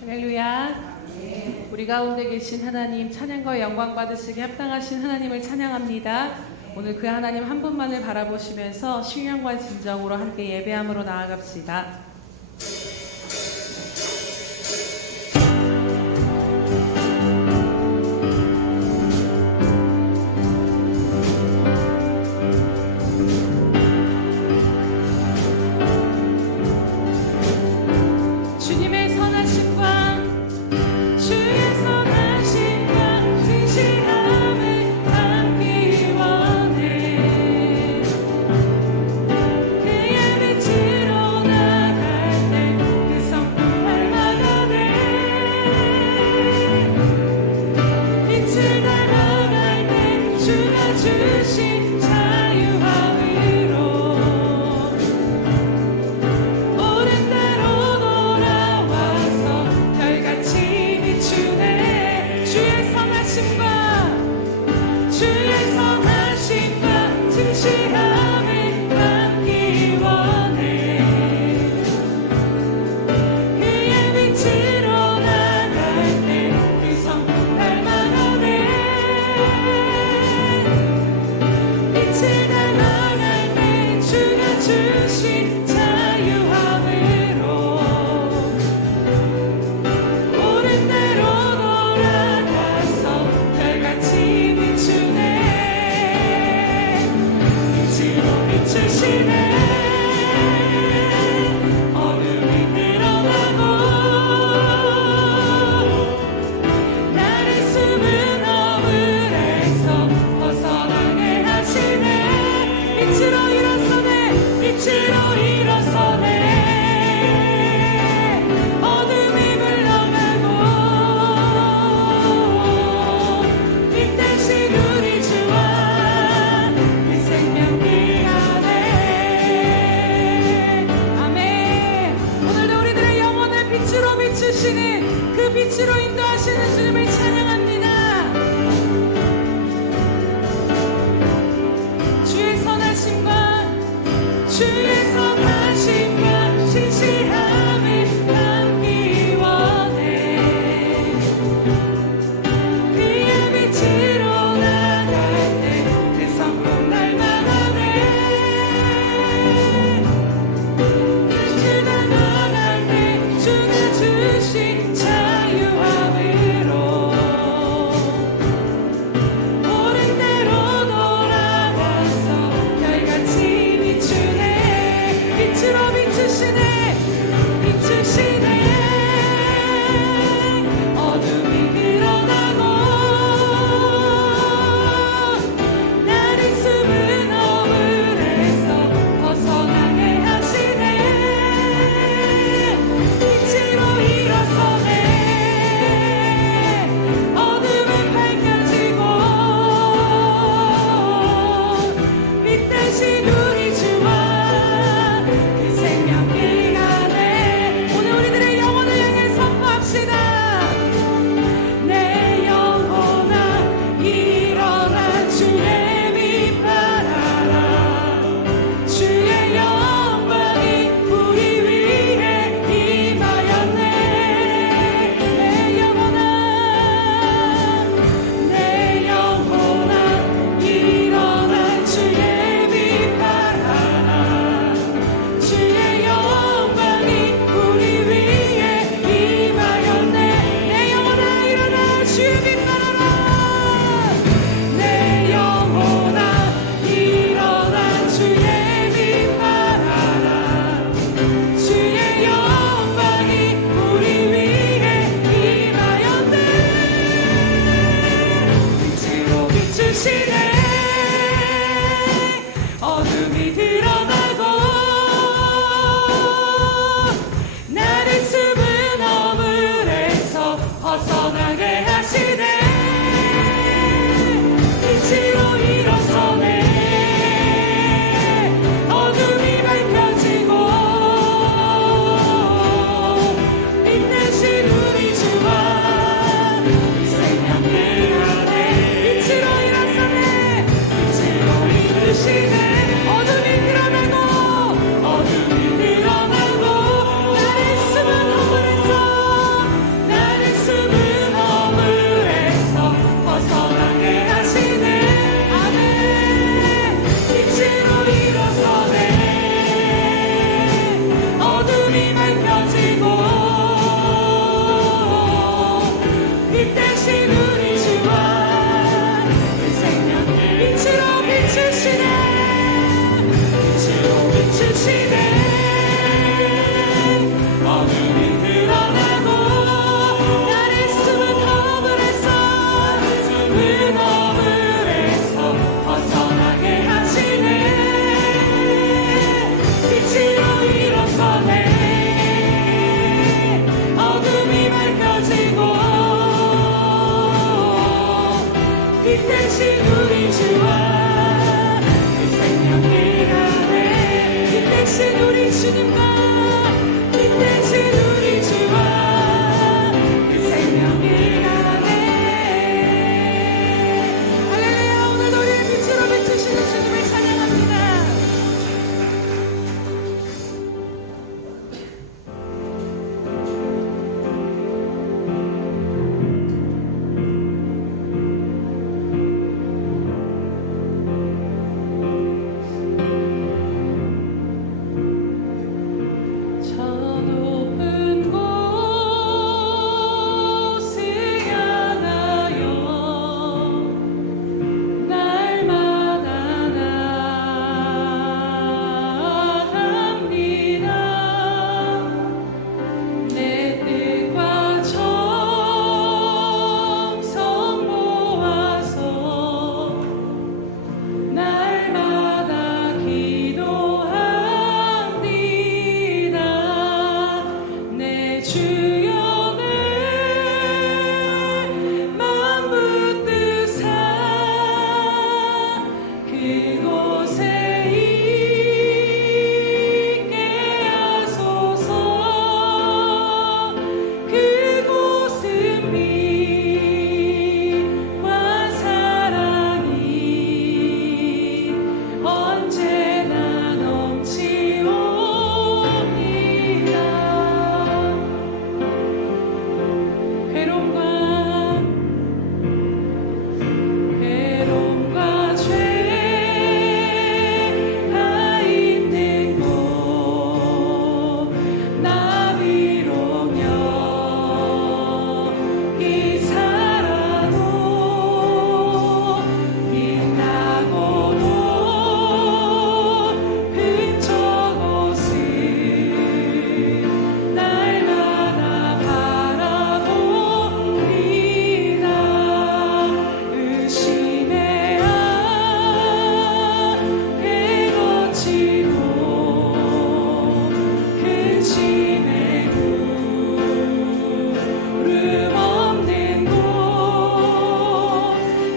할렐루야. 우리 가운데 계신 하나님, 찬양과 영광 받으시기 합당하신 하나님을 찬양합니다. 오늘 그 하나님 한 분만을 바라보시면서 신령과 진정으로 함께 예배함으로 나아갑시다. 주님의 선하심과 주의 선하심과 진실함을 담기 원해. 그의 빛으로 나갈 때 그 성품 닮아가네. 빛을 따라갈 때 주가 주신 자유함으로 오른 대로 돌아와서 별같이 비추네. 주의 선하심과 진실함을 담기 원해. 그의 빛으로 나갈 때 그 성품 닮아가네. 빛을 따라갈 때 주가 주신 자유함으로 오른 대로 돌아가서 별같이 비추네. 빛으로 비추시네. 어둠이 늘어나고 나를 숨은 어물에서 벗어나게 하시네. 빛으로 일어서네. 어둠이 물러가고 빛 대신 우리 주와 그 생명이 안에. 아멘. 오늘도 우리들의 영혼을 빛으로 비추시는, 그 빛으로 인도하시는 주님을 찬양합니다. 주의 선하심과 진실함을 담기 원해. 그의 빛으로 나갈 때 그 성품 닮아가네. 빛을 따라갈 때 주가 주신 자유함으로 주와 그 생명을 가네 이 대신 우리 주님과 이 대신 우리 주와 그 생명을 가네 할렐루야 오늘도 우리의 빛으로 비추시는 주님을 찬양합니다. 저 높은 곳을 향하여 날마다 나아갑니다. 내 뜻과 정성 모아서 날마다 기도합니다. 내 주연을 맘붙드사 그곳에 있게 하소서. 그곳은 빛과 사랑이 언제나 넘치옵니다. 괴로움과 죄가 있는 곳 나비로며 이 살아도 빛나고도 저곳을 날마다 바라봅니다. 의심의 앞에 거치고 근심의 구름 없는 곳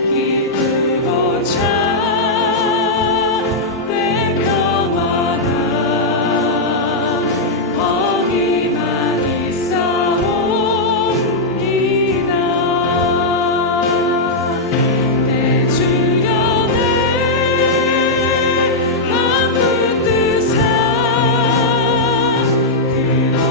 기쁘고 참된 평화가 거기만 있사옵니다. 내 주연을 맘붙드사 그곳에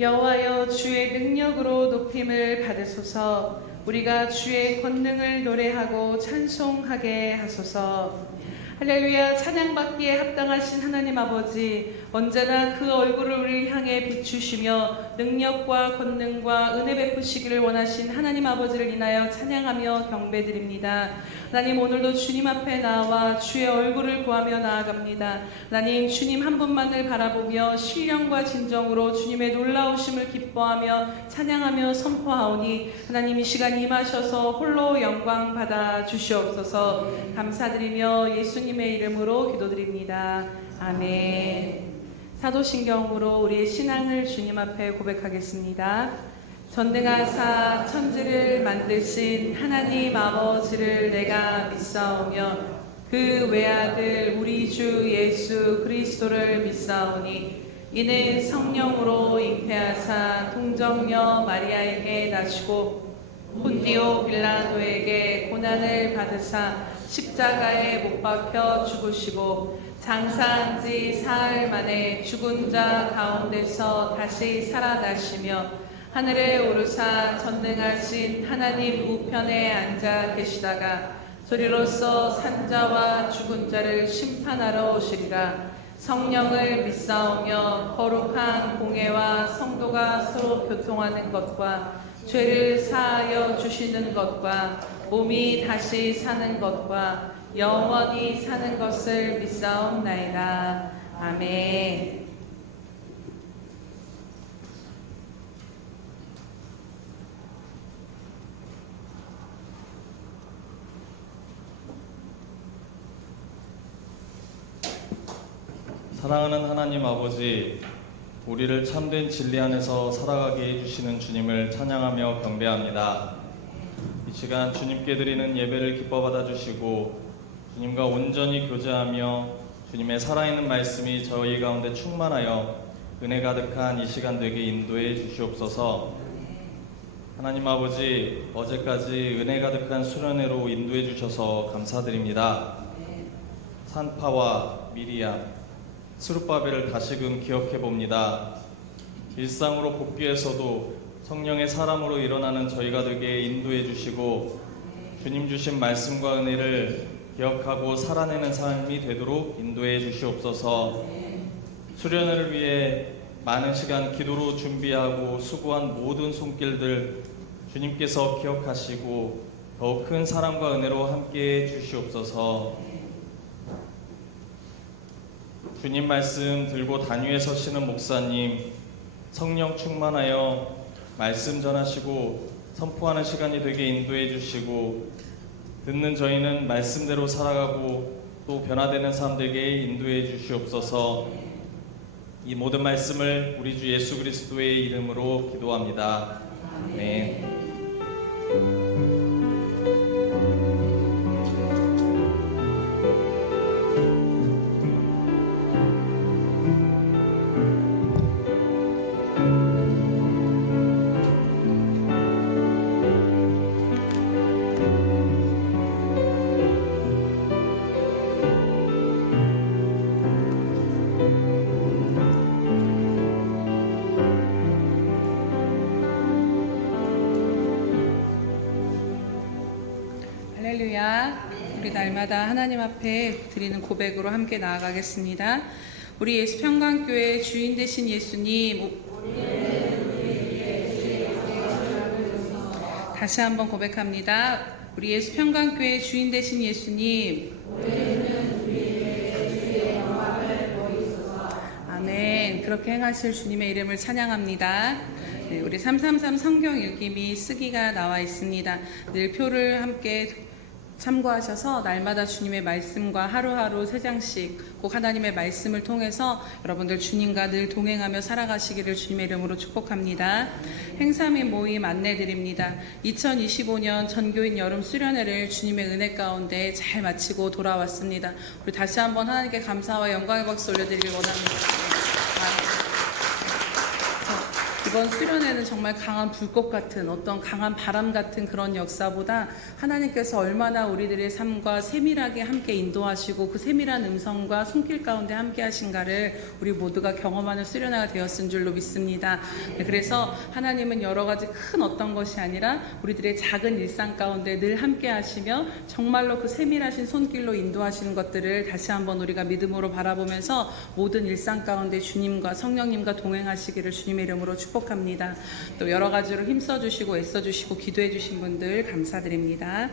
여호와여 주의 능력으로 높임을 받으소서. 우리가 주의 권능을 노래하고 찬송하게 하소서. 할렐루야. 찬양받기에 합당하신 하나님 아버지, 언제나 그 얼굴을 우리를 향해 비추시며 능력과 권능과 은혜 베푸시기를 원하신 하나님 아버지를 인하여 찬양하며 경배드립니다. 하나님, 오늘도 주님 앞에 나와 주의 얼굴을 구하며 나아갑니다. 하나님, 주님 한 분만을 바라보며 신령과 진정으로 주님의 놀라우심을 기뻐하며 찬양하며 선포하오니 하나님, 이 시간 임하셔서 홀로 영광 받아 주시옵소서. 감사드리며 예수님의 이름으로 기도드립니다. 아멘. 사도신경으로 우리의 신앙을 주님 앞에 고백하겠습니다. 전능하사 천지를 만드신 하나님 아버지를 내가 믿사오며 그 외아들 우리 주 예수 그리스도를 믿사오니 이는 성령으로 잉태하사 동정녀 마리아에게 나시고 본디오 빌라도에게 고난을 받으사 십자가에 못 박혀 죽으시고 장사한 지 사흘 만에 죽은 자 가운데서 다시 살아나시며 하늘에 오르사 전능하신 하나님 우편에 앉아 계시다가 소리로써 산자와 죽은 자를 심판하러 오시리라. 성령을 믿사오며 거룩한 공회와 성도가 서로 교통하는 것과 죄를 사하여 주시는 것과 몸이 다시 사는 것과 영원히 사는 것을 믿사옵나이다. 아멘. 사랑하는 하나님 아버지, 우리를 참된 진리 안에서 살아가게 해주시는 주님을 찬양하며 경배합니다. 이 시간 주님께 드리는 예배를 기뻐 받아주시고 주님과 온전히 교제하며 주님의 살아있는 말씀이 저희 가운데 충만하여 은혜 가득한 이 시간 되게 인도해 주시옵소서. 하나님 아버지, 어제까지 은혜 가득한 수련회로 인도해 주셔서 감사드립니다. 산파와 미리암, 스룹바벨을 다시금 기억해 봅니다. 일상으로 복귀해서도 성령의 사람으로 일어나는 저희가 되게 인도해 주시고 주님 주신 말씀과 은혜를 기억하고 살아내는 삶이 되도록 인도해 주시옵소서. 수련회를 위해 많은 시간 기도로 준비하고 수고한 모든 손길들 주님께서 기억하시고 더욱 큰 사랑과 은혜로 함께해 주시옵소서. 주님 말씀 들고 단위에 서시는 목사님, 성령 충만하여 말씀 전하시고 선포하는 시간이 되게 인도해 주시고 듣는 저희는 말씀대로 살아가고 또 변화되는 삶 되게 인도해 주시옵소서. 이 모든 말씀을 우리 주 예수 그리스도의 이름으로 기도합니다. 아멘. 할렐루야. 우리 날마다 하나님 앞에 드리는 고백으로 함께 나아가겠습니다. 우리 예수평강교회 주인 되신 예수님, 다시 한번 고백합니다. 우리 예수평강교회 주인 되신 예수님, 아멘. 그렇게 행하실 주님의 이름을 찬양합니다. 네, 우리 333 성경 읽기 및 쓰기가 나와 있습니다. 늘 표를 함께 참고하셔서 날마다 주님의 말씀과 하루하루 3장씩 꼭 하나님의 말씀을 통해서 여러분들 주님과 늘 동행하며 살아가시기를 주님의 이름으로 축복합니다. 행사 및 모임 안내드립니다. 2025년 전교인 여름 수련회를 주님의 은혜 가운데 잘 마치고 돌아왔습니다. 우리 다시 한번 하나님께 감사와 영광의 박수 올려드리길 원합니다. 이번 수련회는 정말 강한 불꽃 같은 어떤 강한 바람 같은 그런 역사보다 하나님께서 얼마나 우리들의 삶과 세밀하게 함께 인도하시고 그 세밀한 음성과 손길 가운데 함께 하신가를 우리 모두가 경험하는 수련회가 되었은 줄로 믿습니다. 네, 그래서 하나님은 여러 가지 큰 어떤 것이 아니라 우리들의 작은 일상 가운데 늘 함께 하시며 정말로 그 세밀하신 손길로 인도하시는 것들을 다시 한번 우리가 믿음으로 바라보면서 모든 일상 가운데 주님과 성령님과 동행하시기를 주님의 이름으로 축복합니다. 또 여러 가지로 힘써주시고 애써주시고 기도해주신 분들 감사드립니다.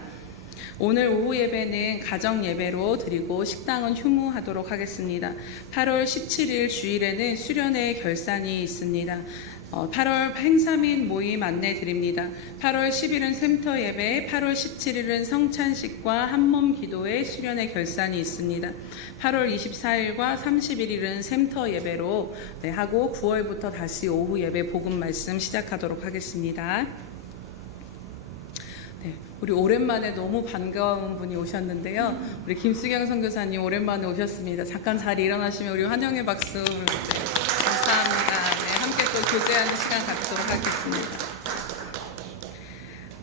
오늘 오후 예배는 가정 예배로 드리고 식당은 휴무하도록 하겠습니다. 8월 17일 주일에는 수련회 결산이 있습니다. 8월 행사 및 모임 안내 드립니다. 8월 10일은 샘터 예배, 8월 17일은 성찬식과 한몸 기도의 수련회 결산이 있습니다. 8월 24일과 31일은 샘터 예배로 하고 9월부터 다시 오후 예배 복음 말씀 시작하도록 하겠습니다. 우리 오랜만에 너무 반가운 분이 오셨는데요. 우리 김수경 선교사님 오랜만에 오셨습니다. 잠깐 자리 일어나시면 우리 환영의 박수 감사합니다. 네, 함께 또 교제하는 시간 갖도록 하겠습니다.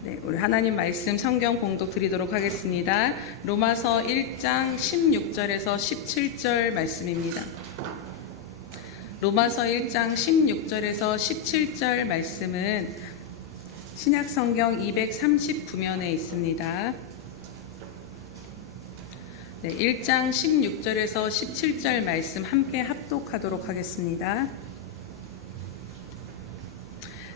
네, 우리 하나님 말씀 성경 봉독 드리도록 하겠습니다. 로마서 1장 16절에서 17절 말씀입니다. 로마서 1장 16절에서 17절 말씀은 신약성경 239면에 있습니다. 네, 1장 16절에서 17절 말씀 함께 합독하도록 하겠습니다.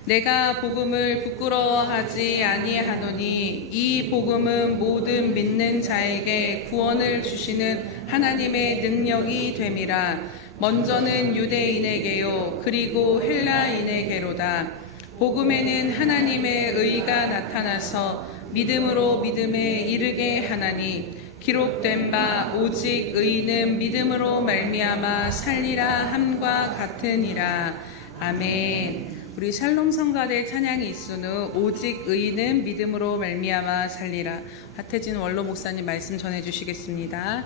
내가 복음을 부끄러워하지 아니하노니 이 복음은 모든 믿는 자에게 구원을 주시는 하나님의 능력이 됨이라. 먼저는 유대인에게요 그리고 헬라인에게로다. 복음에는 하나님의 의가 나타나서 믿음으로 믿음에 이르게 하나니 기록된 바 오직 의인은 믿음으로 말미암아 살리라 함과 같으니라. 아멘. 우리 샬롬 성가대 찬양이 있은 후 오직 의인은 믿음으로 말미암아 살리라. 하태진 원로 목사님 말씀 전해주시겠습니다.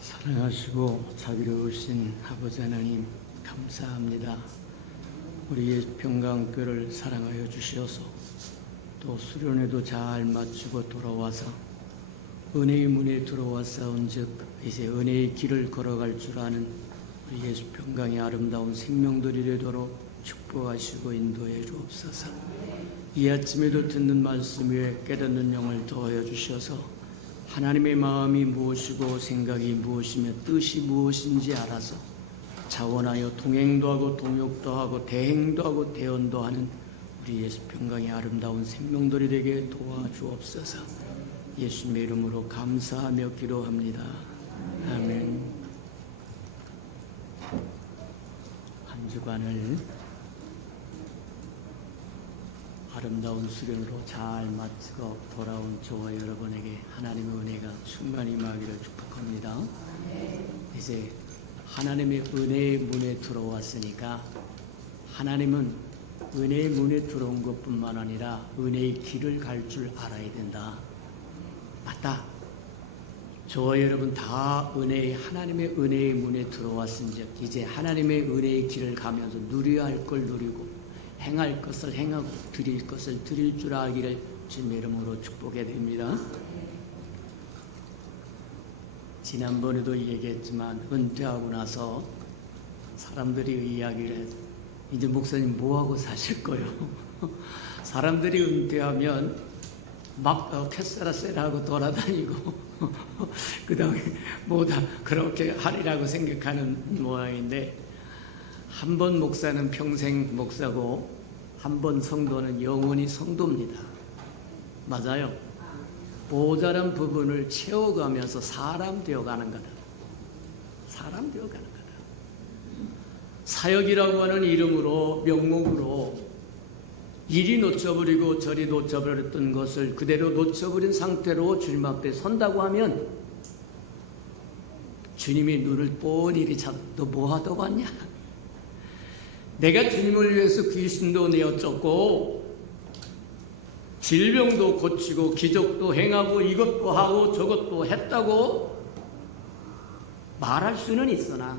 사랑하시고 자비로우신 아버지 하나님 감사합니다. 우리의 평강교를 사랑하여 주시어서 또 수련회도 잘 마치고 돌아와서 은혜의 문에 들어왔사온즉 이제 은혜의 길을 걸어갈 줄 아는 우리 예수 평강의 아름다운 생명들이 되도록 축복하시고 인도해 주옵소서. 이 아침에도 듣는 말씀 위에 깨닫는 영을 더하여 주셔서 하나님의 마음이 무엇이고 생각이 무엇이며 뜻이 무엇인지 알아서 자원하여 동행도 하고 동역도 하고 대행도 하고 대언도 하는 우리 예수 평강의 아름다운 생명들이 되게 도와주옵소서. 예수님의 이름으로 감사하며 기도합니다. 아멘. 한 주간을 아름다운 수련으로 잘 마치고 돌아온 저와 여러분에게 하나님의 은혜가 충만히 임하기를 축복합니다. 이제 하나님의 은혜의 문에 들어왔으니까 하나님은 은혜의 문에 들어온 것뿐만 아니라 은혜의 길을 갈 줄 알아야 된다. 맞다. 저와 여러분 다 하나님의 은혜의 문에 들어왔은즉 이제 하나님의 은혜의 길을 가면서 누려야 할 걸 누리고 행할 것을 행하고 드릴 것을 드릴 줄 알기를 주님의 이름으로 축복해 드립니다. 지난번에도 얘기했지만 은퇴하고 나서 사람들이 이야기를 해요. 이제 목사님 뭐하고 사실 거요? 사람들이 은퇴하면 막 캐사라세라하고 돌아다니고 그 다음에 뭐다 그렇게 하리라고 생각하는 모양인데 한 번 목사는 평생 목사고 한 번 성도는 영원히 성도입니다. 맞아요. 모자란 부분을 채워가면서 사람 되어가는 거다. 사람 되어가는 거다. 사역이라고 하는 이름으로 명목으로 이리 놓쳐버리고 저리 놓쳐버렸던 것을 그대로 놓쳐버린 상태로 주님 앞에 선다고 하면 주님이 눈을 뻔히 잡, 너 뭐하다고 왔냐? 내가 주님을 위해서 귀신도 내어쫓고 질병도 고치고 기적도 행하고 이것도 하고 저것도 했다고 말할 수는 있으나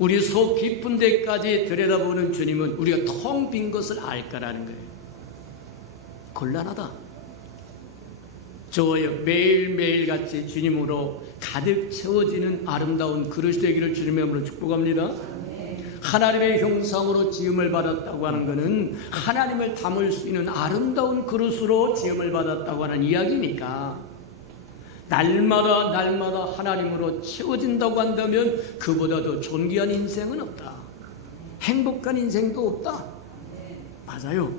우리 속 깊은 데까지 들여다보는 주님은 우리가 텅 빈 것을 알 거라는 거예요. 곤란하다. 저와요 매일매일 같이 주님으로 가득 채워지는 아름다운 그릇이 되기를 주님의 이름으로 축복합니다. 하나님의 형상으로 지음을 받았다고 하는 것은 하나님을 담을 수 있는 아름다운 그릇으로 지음을 받았다고 하는 이야기니까 날마다 하나님으로 채워진다고 한다면 그보다 더 존귀한 인생은 없다. 행복한 인생도 없다. 맞아요.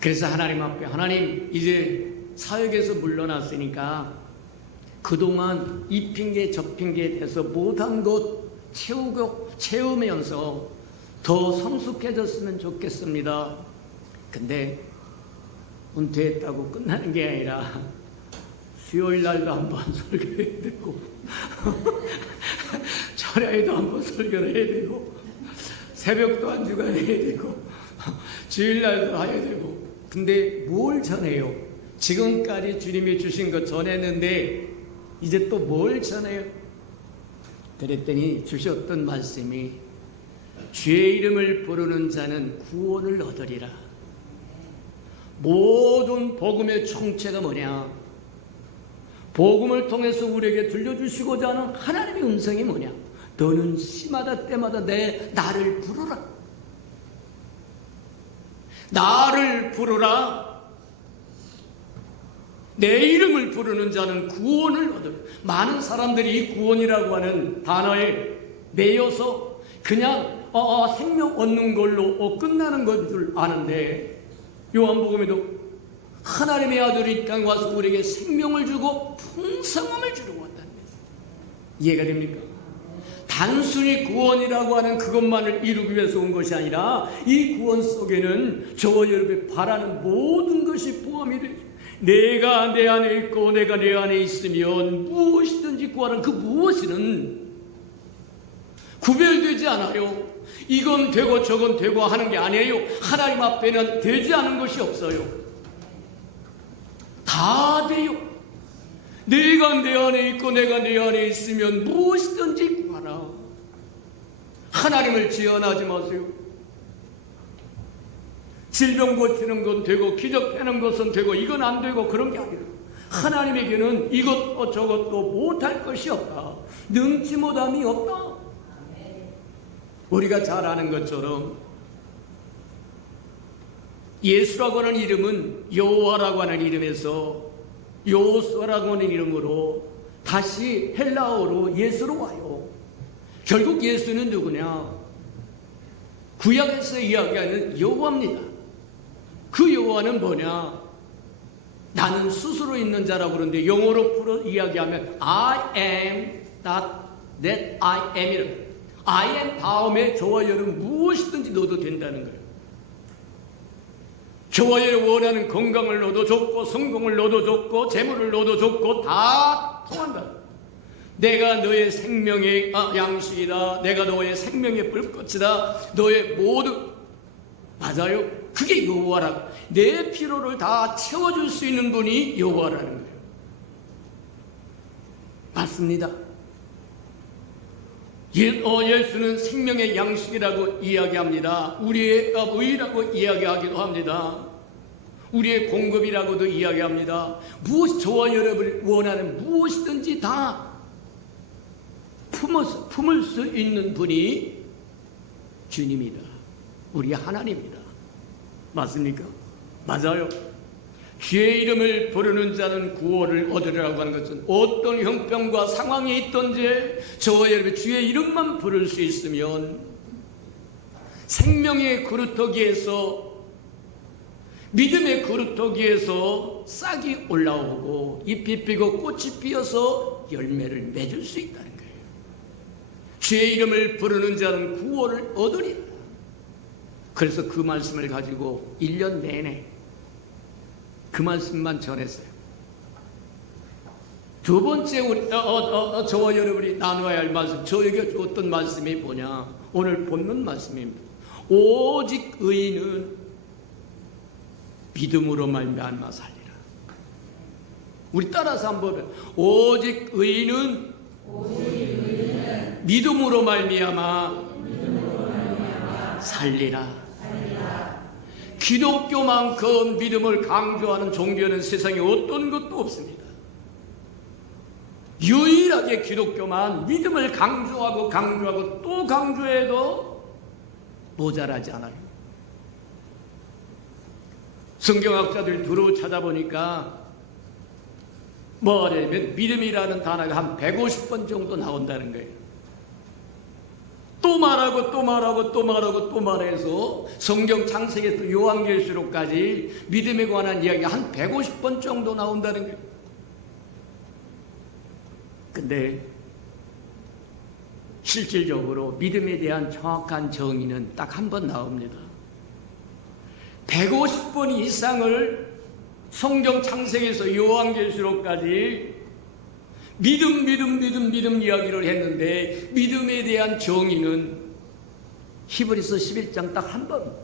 그래서 하나님 앞에 하나님 이제 사역에서 물러났으니까 그동안 이 핑계 저 핑계에 대해서 못한 것 채우면서 더 성숙해졌으면 좋겠습니다. 근데 은퇴했다고 끝나는 게 아니라 수요일 날도 한번 설교해야 되고 철야에도 한번 설교를 해야 되고 새벽도 한 주간 해야 되고 주일날도 해야 되고 근데 뭘 전해요? 지금까지 주님이 주신 것 전했는데 이제 또 뭘 전해요? 그랬더니 주셨던 말씀이 주의 이름을 부르는 자는 구원을 얻으리라. 모든 복음의 총체가 뭐냐? 복음을 통해서 우리에게 들려주시고자 하는 하나님의 음성이 뭐냐? 너는 시마다 때마다 나를 부르라. 나를 부르라. 내 이름을 부르는 자는 구원을 얻을. 많은 사람들이 이 구원이라고 하는 단어에 매여서 그냥 생명 얻는 걸로 끝나는 건 줄 아는데 요한복음에도 하나님의 아들이 이 땅에 와서 우리에게 생명을 주고 풍성함을 주려고 왔다는 거예요. 이해가 됩니까? 단순히 구원이라고 하는 그것만을 이루기 위해서 온 것이 아니라 이 구원 속에는 저와 여러분이 바라는 모든 것이 포함이 되죠. 내가 내 안에 있고 내가 내 안에 있으면 무엇이든지 구하는 그 무엇이든 구별되지 않아요. 이건 되고 저건 되고 하는 게 아니에요. 하나님 앞에는 되지 않은 것이 없어요. 다 돼요. 내가 내 안에 있고 내가 내 안에 있으면 무엇이든지 구하라. 하나님을 제한하지 마세요. 질병 고치는 건 되고 기적 되는 것은 되고 이건 안 되고 그런 게 아니라 하나님에게는 이것도 저것도 못할 것이 없다. 능치 못함이 없다. 우리가 잘 아는 것처럼 예수라고 하는 이름은 여호와라고 하는 이름에서 요수아라고 하는 이름으로 다시 헬라어로 예수로 와요. 결국 예수는 누구냐? 구약에서 이야기하는 여호와입니다. 그 여호와는 뭐냐? 나는 스스로 있는 자라고 그러는데 영어로 풀어 이야기하면 I am not that I am이라. I am 다음에 저와 여러분 무엇이든지 넣어도 된다는 거예요. 저와 여러분 원하는 건강을 넣어도 좋고 성공을 넣어도 좋고 재물을 넣어도 좋고 다 통한다. 내가 너의 생명의 양식이다. 내가 너의 생명의 불꽃이다. 너의 모든 맞아요. 그게 여호와라고. 내 필요를 다 채워줄 수 있는 분이 여호와라는 거예요. 맞습니다. 예수는 생명의 양식이라고 이야기합니다. 우리의 의라고 이야기하기도 합니다. 우리의 공급이라고도 이야기합니다. 무엇 저와 여러분이 원하는 무엇이든지 다 품을 수 있는 분이 주님이다. 우리 하나님이다. 맞습니까? 맞아요. 주의 이름을 부르는 자는 구원을 얻으리라고 하는 것은 어떤 형편과 상황에 있든지 저와 여러분 주의 이름만 부를 수 있으면 생명의 그루터기에서 믿음의 그루터기에서 싹이 올라오고 잎이 피고 꽃이 피어서 열매를 맺을 수 있다는 거예요. 주의 이름을 부르는 자는 구원을 얻으리라. 그래서 그 말씀을 가지고 1년 내내 그 말씀만 전했어요. 두 번째 우리 저와 여러분이 나누어야 할 말씀, 저에게 줬던 말씀이 뭐냐? 오늘 본문 말씀입니다. 오직 의인은 믿음으로 말미암아 살리라. 우리 따라서 한번 보면 오직 의인은 믿음으로 말미암아 살리라. 기독교만큼 믿음을 강조하는 종교는 세상에 어떤 것도 없습니다. 유일하게 기독교만 믿음을 강조하고 또 강조해도 모자라지 않아요. 성경학자들 두루 찾아보니까 뭐냐면 믿음이라는 단어가 한 150번 정도 나온다는 거예요. 또 말하고 말해서 성경 창세기에서 요한계시록까지 믿음에 관한 이야기가 한 150번 정도 나온다는 거예요. 근데 실질적으로 믿음에 대한 정확한 정의는 딱 한 번 나옵니다. 150번 이상을 성경 창세기에서 요한계시록까지 믿음 이야기를 했는데 믿음에 대한 정의는 히브리서 11장 딱 한 번.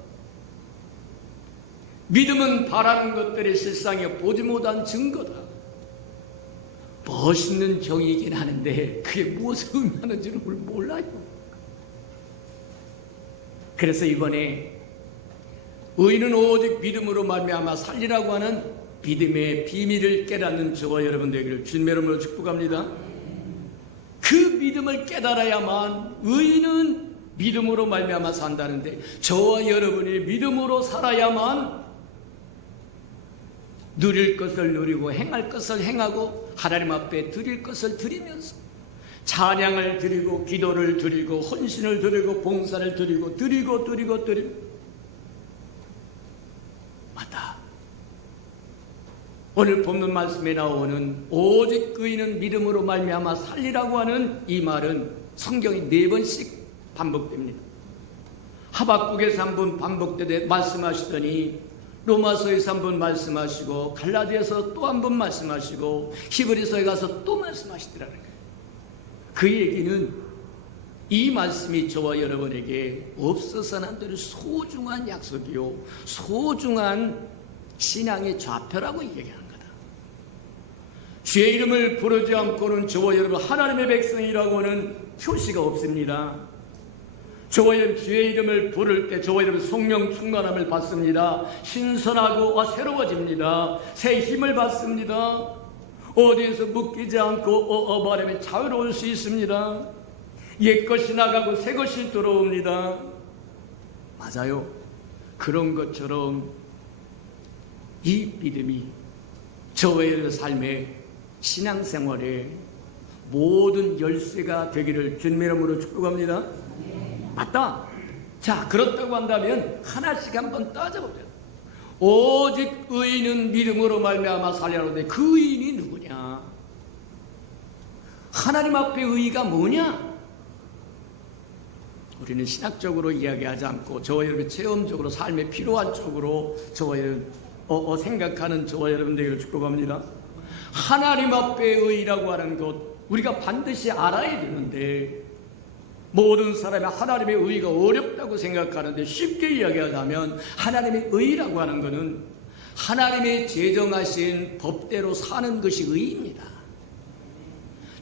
믿음은 바라는 것들이 세상에 보지 못한 증거다. 멋있는 정의이긴 하는데 그게 무엇을 의미하는지는 몰라요. 그래서 이번에 의인은 오직 믿음으로 말미암아 살리라고 하는 믿음의 비밀을 깨닫는 저와 여러분 되기를 주님의 이름으로 축복합니다. 그 믿음을 깨달아야만 의인은 믿음으로 말미암아 산다는데 저와 여러분이 믿음으로 살아야만 누릴 것을 누리고 행할 것을 행하고 하나님 앞에 드릴 것을 드리면서 찬양을 드리고 기도를 드리고 헌신을 드리고 봉사를 드리고 맞다. 오늘 본문 말씀에 나오는 오직 의인은 믿음으로 말미암아 살리라고 하는 이 말은 성경이 4번씩 반복됩니다. 하박국에서 한 번 반복되되 말씀하시더니 로마서에서 한 번 말씀하시고 갈라디아서 또 한 번 말씀하시고 히브리서에 가서 또 말씀하시더라는 거예요. 그 얘기는 이 말씀이 저와 여러분에게 없어서는 안 되는 소중한 약속이요 소중한 신앙의 좌표라고 얘기하는 거다. 주의 이름을 부르지 않고는 저와 여러분 하나님의 백성이라고는 표시가 없습니다. 저와 여러분 주의 이름을 부를 때 저와 여러분 성령 충만함을 받습니다. 신선하고 새로워집니다. 새 힘을 받습니다. 어디에서 묶이지 않고 말하면 자유로울 수 있습니다. 옛것이 나가고 새것이 들어옵니다. 맞아요. 그런 것처럼 이 믿음이 저의 삶의 신앙생활에 모든 열쇠가 되기를 주님의 이름으로 축복합니다. 맞다. 자, 그렇다고 한다면 하나씩 한번 따져보자. 오직 의인은 믿음으로 말미암아 살리라는데 그 의인이 누구냐? 하나님 앞에 의의가 뭐냐? 우리는 신학적으로 이야기하지 않고 저와 여러분 체험적으로 삶에 필요한 쪽으로 저와 여러분 생각하는 저와 여러분들에게 축복합니다. 하나님 앞에 의의라고 하는 것 우리가 반드시 알아야 되는데 모든 사람이 하나님의 의의가 어렵다고 생각하는데 쉽게 이야기하자면 하나님의 의의라고 하는 것은 하나님의 제정하신 법대로 사는 것이 의의입니다.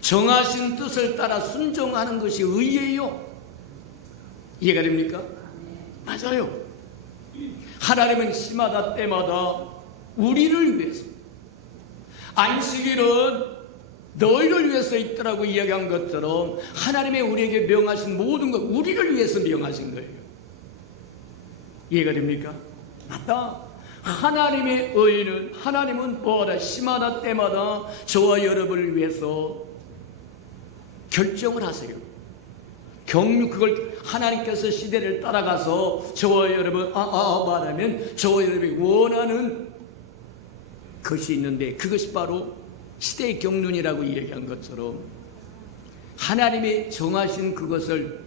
정하신 뜻을 따라 순종하는 것이 의의예요. 이해가 됩니까? 맞아요. 하나님은 시마다 때마다 우리를 위해서 안식일은 너희를 위해서 있더라고 이야기한 것처럼 하나님의 우리에게 명하신 모든 것 우리를 위해서 명하신 거예요. 이해가 됩니까? 맞다. 하나님의 의는 하나님은 뭐하다 시마다 때마다 저와 여러분을 위해서 결정을 하세요. 그걸 하나님께서 시대를 따라가서 저와 여러분 말하면 저와 여러분이 원하는 것이 있는데 그것이 바로 시대의 경륜이라고 이야기한 것처럼 하나님이 정하신 그것을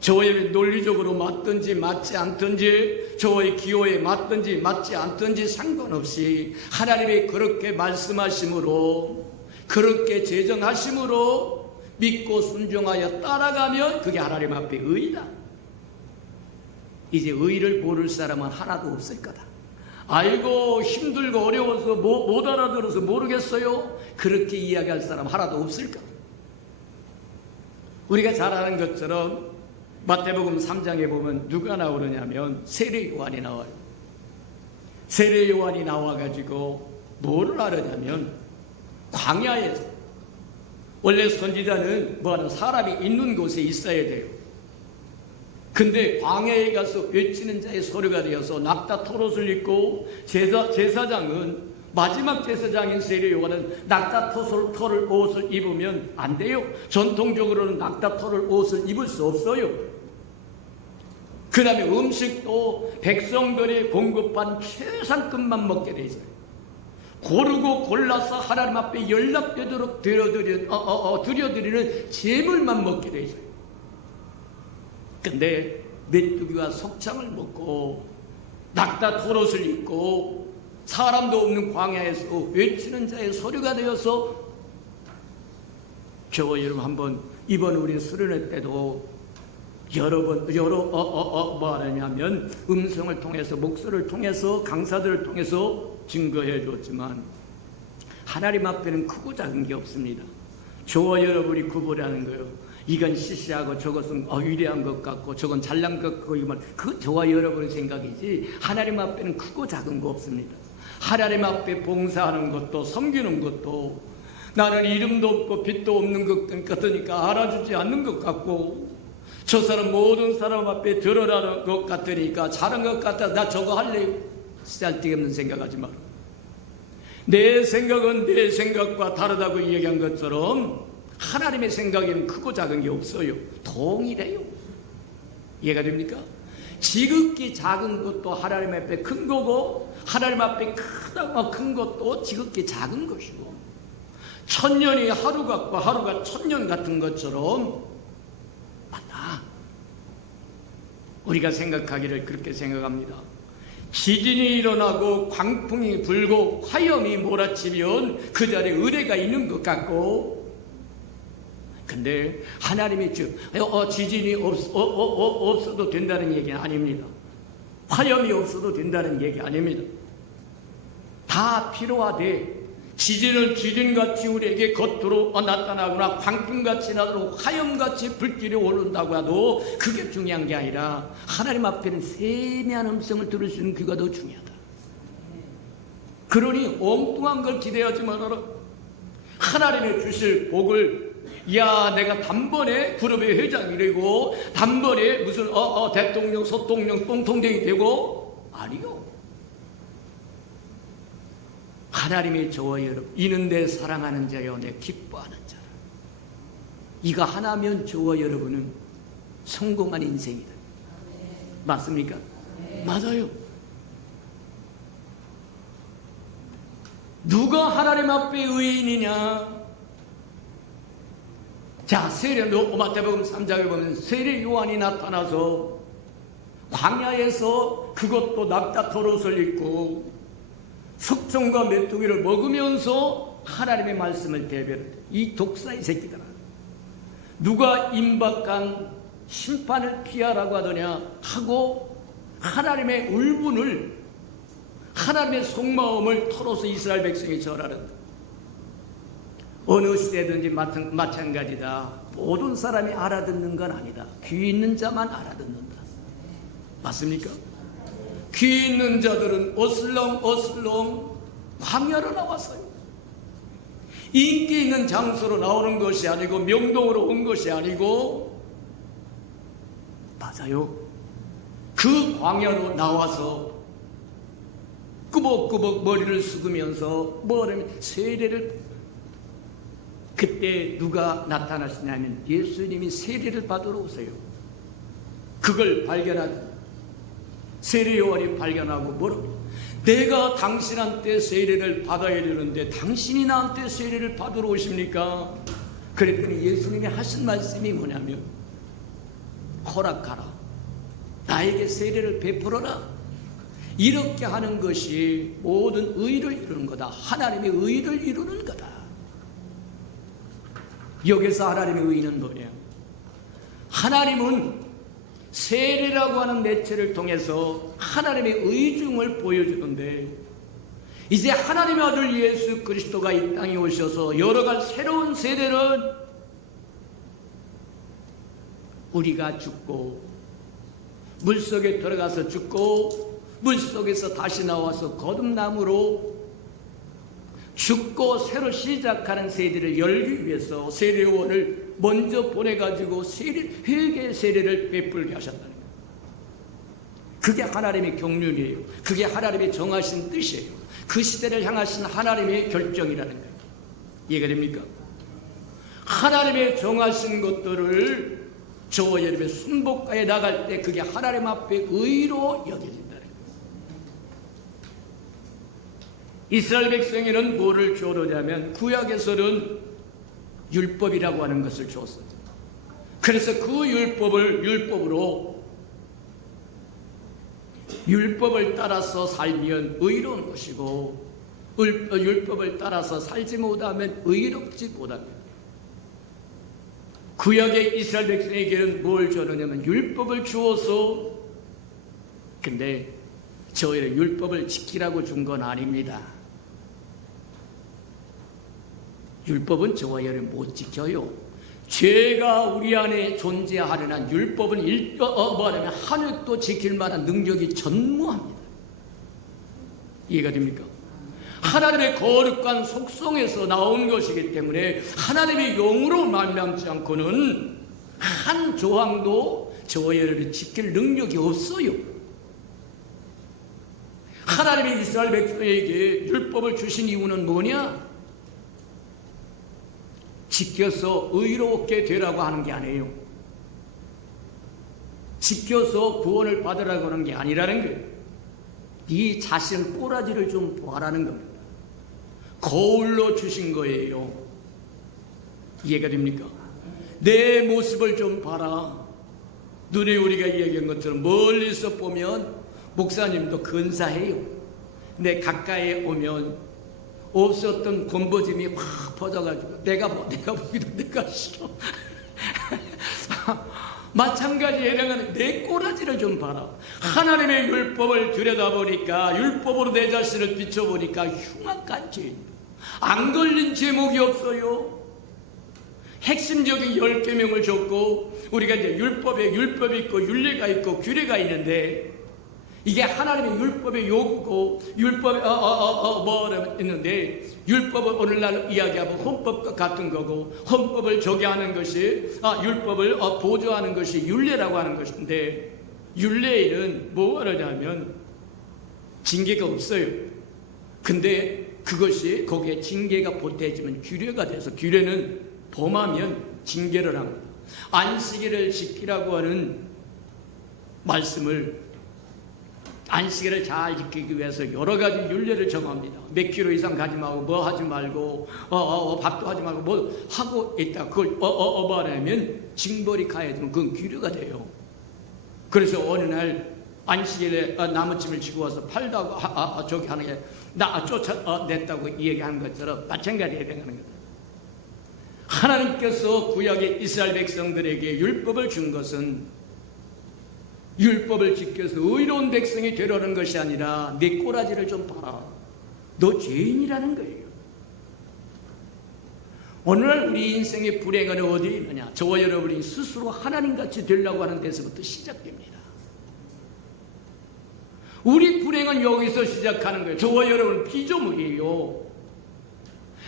저의 논리적으로 맞든지 맞지 않든지 저의 기호에 맞든지 맞지 않든지 상관없이 하나님이 그렇게 말씀하심으로 그렇게 제정하심으로 믿고 순종하여 따라가면 그게 하나님 앞에 의의다. 이제 의의를 모를 사람은 하나도 없을 거다. 아이고 힘들고 어려워서 못 알아들어서 모르겠어요. 그렇게 이야기할 사람 하나도 없을 거다. 우리가 잘 아는 것처럼 마태복음 3장에 보면 누가 나오느냐면 세례 요한이 나와요. 세례 요한이 나와가지고 뭐를 하느냐면 광야에서 원래 선지자는 뭐하는 사람이 있는 곳에 있어야 돼요. 근데 광야에 가서 외치는 자의 소리가 되어서 낙타 털옷을 입고 제사장은 마지막 제사장인 세례 요한은 낙타 털을 옷을 입으면 안 돼요. 전통적으로는 낙타 털을 옷을 입을 수 없어요. 그 다음에 음식도 백성들이 공급한 최상급만 먹게 돼 있어요. 고르고 골라서 하나님 앞에 연락되도록 드려드리는 제물만 먹게 돼 있어요. 근데 메뚜기와 속창을 먹고 낙타 털옷을 입고 사람도 없는 광야에서 외치는 자의 소리가 되어서 저와 여러분 한번 이번 우리 수련회 때도 뭐 하냐면 음성을 통해서 목소리를 통해서 강사들을 통해서 증거해 줬지만 하나님 앞에는 크고 작은 게 없습니다. 저와 여러분이 구분하는 거예요. 이건 시시하고 저것은 위대한 것 같고 저건 잘난 것 같고 이건 그 저와 여러분의 생각이지 하나님 앞에는 크고 작은 거 없습니다. 하나님 앞에 봉사하는 것도 섬기는 것도 나는 이름도 없고 빛도 없는 것 같으니까 알아주지 않는 것 같고 저 사람 모든 사람 앞에 들어라는 것 같으니까 잘한 것 같아 나 저거 할래 쓸데없는 생각하지 마라. 내 생각은 내 생각과 다르다고 얘기한 것처럼 하나님의 생각에는 크고 작은 게 없어요. 동일해요. 이해가 됩니까? 지극히 작은 것도 하나님 앞에 큰 거고 하나님 앞에 크다고 큰 것도 지극히 작은 것이고 천년이 하루 같고 하루가 천년 같은 것처럼 맞다. 우리가 생각하기를 그렇게 생각합니다. 지진이 일어나고 광풍이 불고 화염이 몰아치면 그 자리에 의뢰가 있는 것 같고, 근데 하나님이 지진이 없어도 된다는 얘기는 아닙니다. 화염이 없어도 된다는 얘기 아닙니다. 다 필요하되 지진은 지진같이 우리에게 겉으로 나타나거나 광풍같이 나타나고 화염같이 불길이 오른다고 해도 그게 중요한 게 아니라 하나님 앞에는 세미한 음성을 들을 수 있는 귀가 더 중요하다. 그러니 엉뚱한 걸 기대하지 말아라. 하나님의 주실 복을, 야, 내가 단번에 그룹의 회장이 되고 단번에 무슨 대통령, 소통령, 똥통령이 되고, 아니요. 하나님이 저와 여러분, 이는 내 사랑하는 자여 내 기뻐하는 자라. 이가 하나면 저와 여러분은 성공한 인생이다. 맞습니까? 맞아요. 누가 하나님 앞에 의인이냐? 자, 마태복음 3장에 보면 세례 요한이 나타나서 광야에서 그것도 낙타토롯을 입고 석청과 메뚜기를 먹으면서 하나님의 말씀을 대변했다. 이 독사의 새끼들아, 누가 임박한 심판을 피하라고 하더냐 하고 하나님의 울분을, 하나님의 속마음을 털어서 이스라엘 백성이 절하는다. 어느 시대든지 마찬가지다. 모든 사람이 알아듣는 건 아니다. 귀 있는 자만 알아듣는다. 맞습니까? 귀 있는 자들은 어슬렁 광야로 나왔어요. 인기 있는 장소로 나오는 것이 아니고 명동으로 온 것이 아니고, 맞아요, 그 광야로 나와서 꾸벅꾸벅 머리를 숙으면서 뭐라면 세례를, 그때 누가 나타나시냐면 예수님이 세례를 받으러 오세요. 그걸 발견하고 세례 요한이 발견하고 뭐라고? 내가 당신한테 세례를 받아야 되는데 당신이 나한테 세례를 받으러 오십니까? 그랬더니 예수님이 하신 말씀이 뭐냐면, 허락하라, 나에게 세례를 베풀어라. 이렇게 하는 것이 모든 의를 이루는 거다. 하나님의 의를 이루는 거다. 여기서 하나님의 의는 뭐냐? 하나님은 세례라고 하는 매체를 통해서 하나님의 의중을 보여주는데, 이제 하나님의 아들 예수 그리스도가 이 땅에 오셔서 열어갈 새로운 세대는 우리가 죽고 물속에 들어가서 죽고 물속에서 다시 나와서 거듭남으로 죽고 새로 시작하는 세대를 열기 위해서 세례요한을 먼저 보내가지고 회개의 세례를 베풀게 하셨다는 거예요. 그게 하나님의 경륜이에요. 그게 하나님의 정하신 뜻이에요. 그 시대를 향하신 하나님의 결정이라는 거예요. 이해가 됩니까? 하나님의 정하신 것들을 저와 여러분의 순복가에 나갈 때 그게 하나님 앞에 의로 여겨진다는 거예요. 이스라엘 백성에는 뭐를 주었냐면 구약에서는 율법이라고 하는 것을 주었어요. 그래서 그 율법으로 율법을 따라서 살면 의로운 것이고, 율법을 따라서 살지 못하면 의롭지 못합니다. 구약의 이스라엘 백성에게는 뭘 주었느냐면 율법을 주어서, 근데 저희는 율법을 지키라고 준 건 아닙니다. 율법은 저와 여러분 못 지켜요. 죄가 우리 안에 존재하는 한 율법은 뭐냐면 한 획도 지킬 만한 능력이 전무합니다. 이해가 됩니까? 하나님의 거룩한 속성에서 나온 것이기 때문에 하나님의 영으로 말미암지 않고는 한 조항도 저와 여러분이 지킬 능력이 없어요. 하나님이 이스라엘 백성에게 율법을 주신 이유는 뭐냐? 지켜서 의롭게 되라고 하는 게 아니에요. 지켜서 구원을 받으라고 하는 게 아니라는 거예요. 네 자신 꼬라지를 좀 보아라는 겁니다. 거울로 주신 거예요. 이해가 됩니까? 내 모습을 좀 봐라. 눈에 우리가 이야기한 것처럼 멀리서 보면 목사님도 근사해요. 근데 가까이 오면 없었던 곰보짐이 확 퍼져가지고 내가 보기도 내가 싫어. 마찬가지에 해당하는 내 꼬라지를 좀 봐라. 하나님의 율법을 들여다보니까, 율법으로 내 자신을 비춰보니까 흉악한 죄, 안 걸린 제목이 없어요. 핵심적인 10계명을 줬고, 우리가 이제 율법에 율법이 있고 율례가 있고 규례가 있는데, 이게 하나님의 율법의 요구고, 율법에 뭐라면 있는데, 율법을 오늘날 이야기하면 헌법과 같은 거고, 헌법을 저기하는 것이 율법을 보조하는 것이 율례라고 하는 것인데, 율례에는 뭐가 하냐면 징계가 없어요. 근데 그것이 거기에 징계가 보태지면 규례가 돼서, 규례는 범하면 징계를 합니다. 안식일을 지키라고 하는 말씀을, 안식일을 잘 지키기 위해서 여러 가지 율례를 정합니다. 몇 킬로 이상 가지 말고, 뭐 하지 말고, 밥도 하지 말고, 뭐 하고 있다. 그걸 어바하면 징벌이 가해지면 그건 규례가 돼요. 그래서 어느 날 안식일에 나무찜을 지고 와서 팔다가 저기 하는 게 쫓아냈다고 얘기하는 것처럼 마찬가지에 해당하는 거다. 하나님께서 구약의 이스라엘 백성들에게 율법을 준 것은 율법을 지켜서 의로운 백성이 되려는 것이 아니라 내 꼬라지를 좀 봐라. 너 죄인이라는 거예요. 오늘날 우리 인생의 불행은 어디에 있느냐? 저와 여러분이 스스로 하나님같이 되려고 하는 데서부터 시작됩니다. 우리 불행은 여기서 시작하는 거예요. 저와 여러분은 피조물이에요.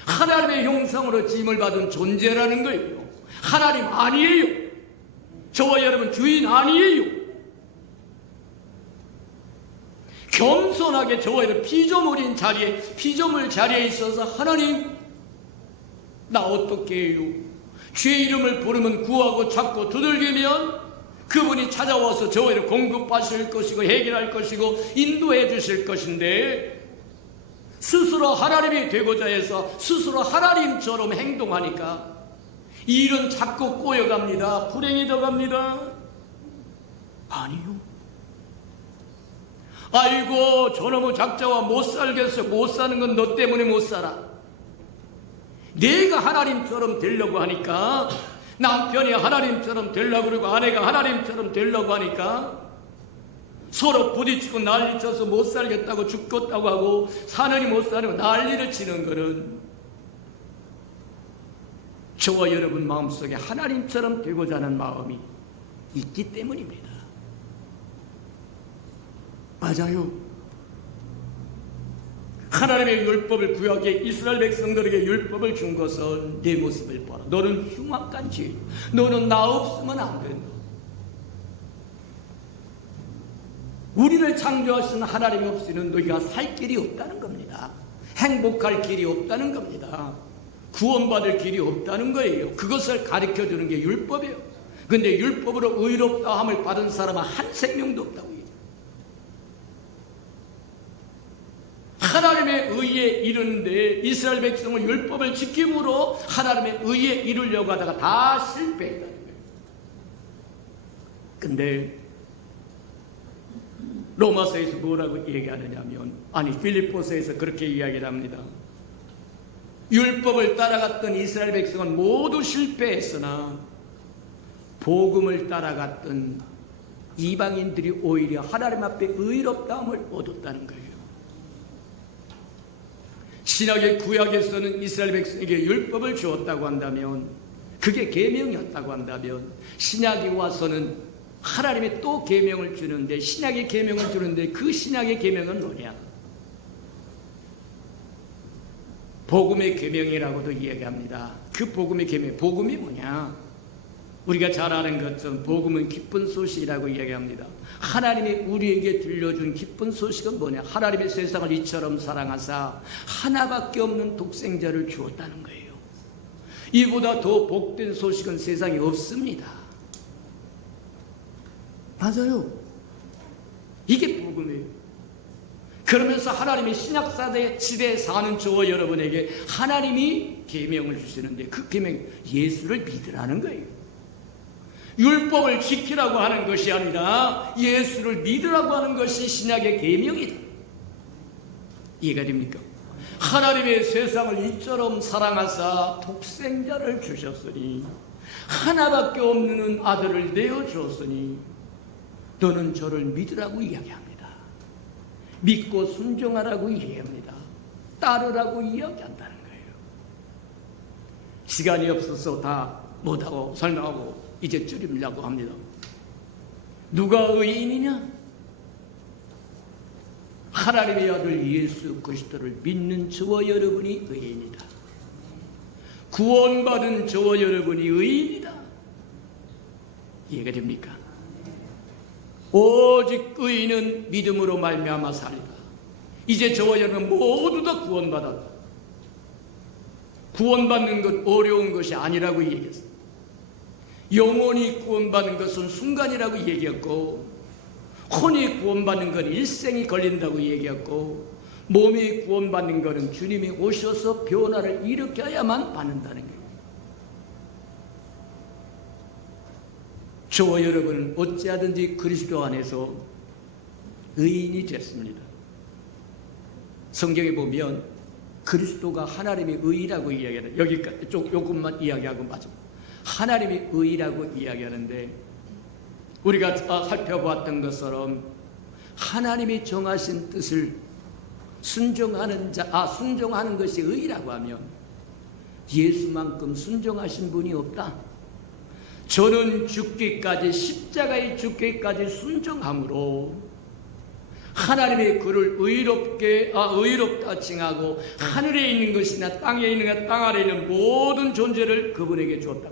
하나님의 형상으로 지음을 받은 존재라는 거예요. 하나님 아니에요. 저와 여러분 주인 아니에요. 겸손하게 저와 여러분 피조물 자리에 있어서 하나님 나 어떻게 해요? 주의 이름을 부르면 구하고 찾고 두들기면 그분이 찾아와서 저와 여러분 공급하실 것이고 해결할 것이고 인도해 주실 것인데, 스스로 하나님이 되고자 해서 스스로 하나님처럼 행동하니까 일은 자꾸 꼬여갑니다. 불행이 더갑니다. 아니요. 아이고 저놈의 작자와 못 살겠어. 못 사는 건 너 때문에 못 살아. 내가 하나님처럼 되려고 하니까, 남편이 하나님처럼 되려고 그러고 아내가 하나님처럼 되려고 하니까 서로 부딪히고 난리쳐서 못 살겠다고 죽겠다고 하고 사느니 못 사느니 난리를 치는 것은 저와 여러분 마음속에 하나님처럼 되고자 하는 마음이 있기 때문입니다. 맞아요. 하나님의 율법을 구약의 이스라엘 백성들에게 율법을 준 것은 내 모습을 봐라. 너는 흉악한 죄, 너는 나 없으면 안 된다. 우리를 창조하신 하나님이 없이는 너희가 살 길이 없다는 겁니다. 행복할 길이 없다는 겁니다. 구원받을 길이 없다는 거예요. 그것을 가르쳐주는 게 율법이에요. 그런데 율법으로 의롭다 함을 받은 사람은 한 생명도 없다고 해요. 하나님의 의에 이르는데 이스라엘 백성은 율법을 지킴으로 하나님의 의에 이루려고 하다가 다 실패했다는 거예요. 근데 로마서에서 뭐라고 얘기하느냐면, 필립보서에서 그렇게 이야기를 합니다. 율법을 따라갔던 이스라엘 백성은 모두 실패했으나 복음을 따라갔던 이방인들이 오히려 하나님 앞에 의롭다함을 얻었다는 거예요. 신약의 구약에서는 이스라엘 백성에게 율법을 주었다고 한다면, 그게 계명이었다고 한다면, 신약이 와서는 하나님이 또 계명을 주는데, 신약의 계명을 주는데 그 신약의 계명은 뭐냐? 복음의 계명이라고도 이야기합니다. 그 복음의 계명, 복음이 뭐냐? 우리가 잘 아는 것처럼 복음은 기쁜 소식이라고 이야기합니다. 하나님이 우리에게 들려준 기쁜 소식은 뭐냐? 하나님의 세상을 이처럼 사랑하사 하나밖에 없는 독생자를 주었다는 거예요. 이보다 더 복된 소식은 세상에 없습니다. 맞아요. 이게 복음이에요. 그러면서 하나님의 신약시대에 사는 저와 여러분에게 하나님이 계명을 주시는데 그 계명 예수를 믿으라는 거예요. 율법을 지키라고 하는 것이 아니라 예수를 믿으라고 하는 것이 신약의 계명이다. 이해가 됩니까? 하나님의 세상을 이처럼 사랑하사 독생자를 주셨으니 하나밖에 없는 아들을 내어주었으니 너는 저를 믿으라고 이야기합니다. 믿고 순종하라고 이야기합니다. 따르라고 이야기한다는 거예요. 시간이 없어서 다 못하고 설명하고 이제 줄이려고 합니다. 누가 의인이냐? 하나님의 아들 예수 그리스도를 믿는 저와 여러분이 의인이다. 구원받은 저와 여러분이 의인이다. 이해가 됩니까? 오직 의인은 믿음으로 말미암아 살리라. 이제 저와 여러분 모두 다 구원받았다. 구원받는 것 어려운 것이 아니라고 얘기했어요. 영원히 구원받는 것은 순간이라고 얘기했고, 혼이 구원받는 건 일생이 걸린다고 얘기했고, 몸이 구원받는 것은 주님이 오셔서 변화를 일으켜야만 받는다는 거예요. 저와 여러분은 어찌하든지 그리스도 안에서 의인이 됐습니다. 성경에 보면 그리스도가 하나님의 의라고 이야기하는, 여기까지 조금만 이야기하고 맞아. 하나님의 의라고 이야기하는데, 우리가 살펴보았던 것처럼 하나님이 정하신 뜻을 순종하는 것이 의라고 하면 예수만큼 순종하신 분이 없다. 저는 죽기까지, 십자가에 죽기까지 순종함으로 하나님의 그를 의롭다 칭하고 하늘에 있는 것이나 땅에 있는 것, 땅 아래에 있는 모든 존재를 그분에게 주었다.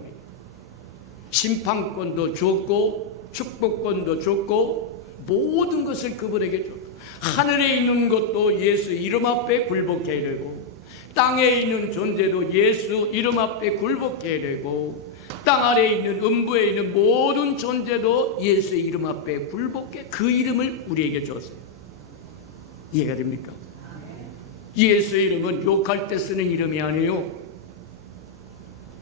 심판권도 주었고 축복권도 줬고 모든 것을 그분에게 줬다. 하늘에 있는 것도 예수 이름 앞에 굴복해야 되고, 땅에 있는 존재도 예수 이름 앞에 굴복해야 되고, 땅 아래에 있는 음부에 있는 모든 존재도 예수의 이름 앞에 굴복해 그 이름을 우리에게 줬어요. 이해가 됩니까? 예수의 이름은 욕할 때 쓰는 이름이 아니에요.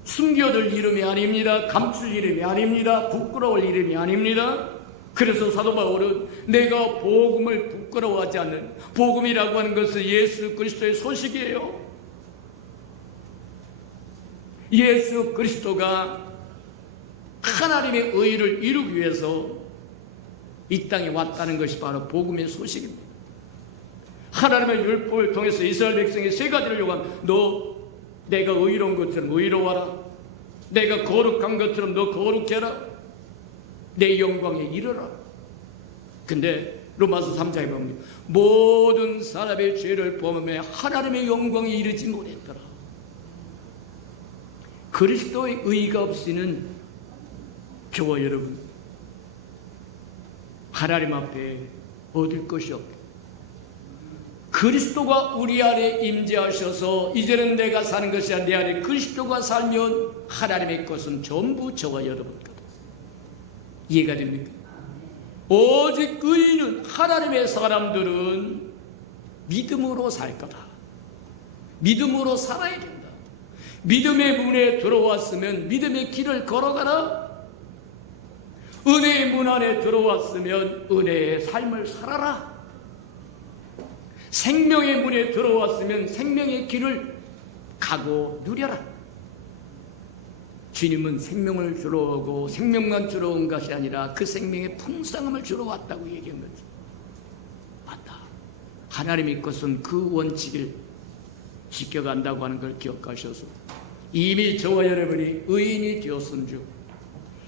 숨겨둘 이름이 아닙니다. 감출 이름이 아닙니다. 부끄러울 이름이 아닙니다. 그래서 사도 바울은 내가 복음을 부끄러워하지 않는, 복음이라고 하는 것은 예수 그리스도의 소식이에요. 예수 그리스도가 하나님의 의를 이루기 위해서 이 땅에 왔다는 것이 바로 복음의 소식입니다. 하나님의 율법을 통해서 이스라엘 백성이 세 가지를 요구합니다. 너 내가 의로운 것처럼 의로워라. 내가 거룩한 것처럼 너 거룩해라. 내 영광에 이르라. 근데 로마서 3장에 보면 모든 사람의 죄를 범하며 하나님의 영광에 이르지 못했더라. 그리스도의 의가 없이는 저와 여러분 하나님 앞에 얻을 것이 없다. 그리스도가 우리 안에 임재하셔서 이제는 내가 사는 것이 아니라 내 안에 그리스도가 살면 하나님의 것은 전부 저와 여러분 거다. 이해가 됩니까? 오직 의인은, 하나님의 사람들은 믿음으로 살 거다. 믿음으로 살아야 된다. 믿음의 문에 들어왔으면 믿음의 길을 걸어가라. 은혜의 문 안에 들어왔으면 은혜의 삶을 살아라. 생명의 문에 들어왔으면 생명의 길을 가고 누려라. 주님은 생명을 주러 오고 생명만 주러 온 것이 아니라 그 생명의 풍성함을 주러 왔다고 얘기한 거지. 맞다. 하나님의 것은 그 원칙을 지켜간다고 하는 걸 기억하셔서 이미 저와 여러분이 의인이 되었은즉,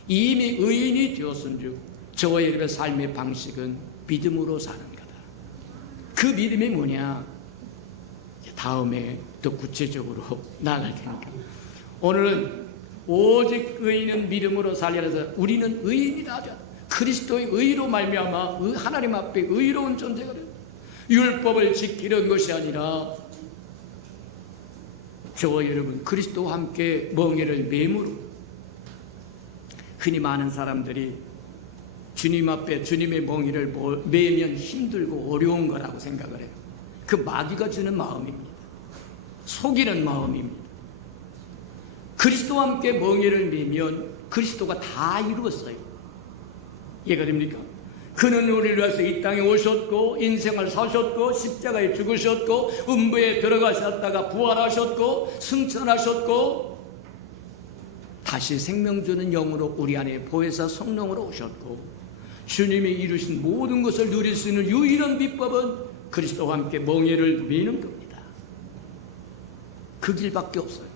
이미 의인이 되었은즉 저와 여러분의 삶의 방식은 믿음으로 사는 거다. 그 믿음이 뭐냐? 다음에 더 구체적으로 나아갈 테니까 오늘은 오직 의인은 믿음으로 살리라서 우리는 의인이다. 그리스도의 의로 말미암아 하나님 앞에 의로운 존재가 돼요. 율법을 지키는 것이 아니라 저와 여러분 그리스도와 함께 멍에를 매무로, 흔히 많은 사람들이 주님 앞에 주님의 멍에를 매면 힘들고 어려운 거라고 생각을 해요. 그 마귀가 주는 마음입니다. 속이는 마음입니다. 그리스도와 함께 멍에를 매면 그리스도가 다 이루었어요. 이해가 됩니까? 그는 우리를 위해서 이 땅에 오셨고 인생을 사셨고 십자가에 죽으셨고 음부에 들어가셨다가 부활하셨고 승천하셨고 다시 생명 주는 영으로 우리 안에 보혜사 성령으로 오셨고 주님이 이루신 모든 것을 누릴 수 있는 유일한 비법은 그리스도와 함께 멍에를 매는 겁니다. 그 길밖에 없어요.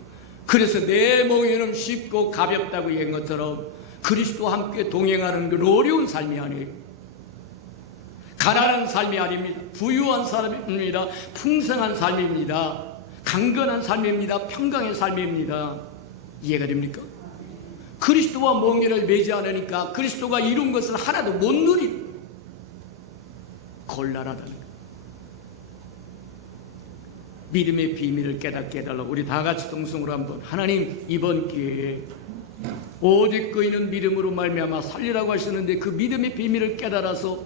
그래서 내 멍에는 쉽고 가볍다고 얘기한 것처럼 그리스도와 함께 동행하는 건 어려운 삶이 아니에요. 가난한 삶이 아닙니다. 부유한 삶입니다. 풍성한 삶입니다. 강건한 삶입니다. 평강의 삶입니다. 이해가 됩니까? 그리스도와 멍에를 매지 않으니까 그리스도가 이룬 것을 하나도 못 누리는 곤란하다는 거예요. 믿음의 비밀을 깨닫게 해달라고 우리 다 같이 동성으로 한번 하나님 이번 기회에 오직 그이는 믿음으로 말미암아 살리라고 하시는데 그 믿음의 비밀을 깨달아서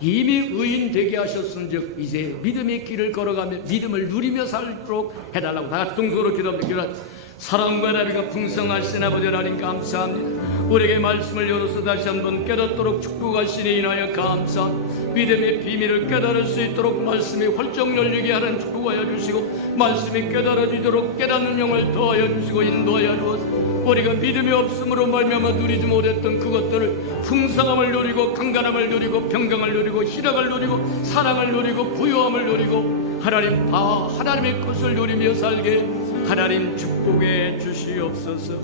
이미 의인 되게 하셨은즉 이제 믿음의 길을 걸어가며 믿음을 누리며 살도록 해달라고 다 같이 동성으로 기도합니다. 사랑과 나비가 풍성하신 아버지 하나님 감사합니다. 우리에게 말씀을 열어서 다시 한번 깨닫도록 축복하시니 인하여 감사합니다. 믿음의 비밀을 깨달을 수 있도록 말씀이 활짝 열리게 하는 축복하여 주시고 말씀이 깨달아지도록 깨닫는 영을 더하여 주시고 인도하여 주옵소서. 우리가 믿음이 없음으로 말미암아 누리지 못했던 그것들을 풍성함을 누리고 강건함을 누리고 평강을 누리고 희락을 누리고 사랑을 누리고 부유함을 누리고 하나님의 것을 누리며 살게 하나님 축복해 주시옵소서.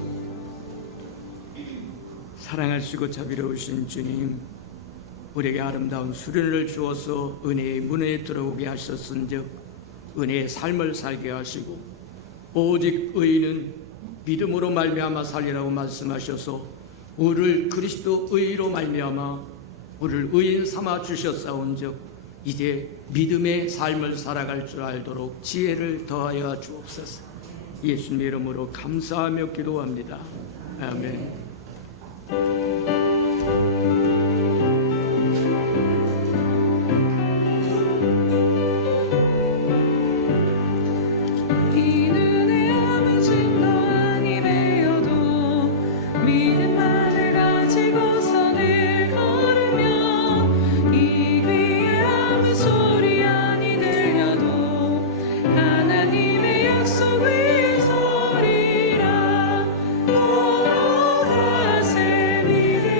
사랑하시고 자비로우신 주님, 우리에게 아름다운 수련을 주어서 은혜의 문에 들어오게 하셨은즉 은혜의 삶을 살게 하시고 오직 의인은 믿음으로 말미암아 살리라고 말씀하셔서 우리를 그리스도 의로 말미암아 우리를 의인 삼아 주셨사온즉 이제 믿음의 삶을 살아갈 줄 알도록 지혜를 더하여 주옵소서. 예수님의 이름으로 감사하며 기도합니다. 아멘. 하세 믿음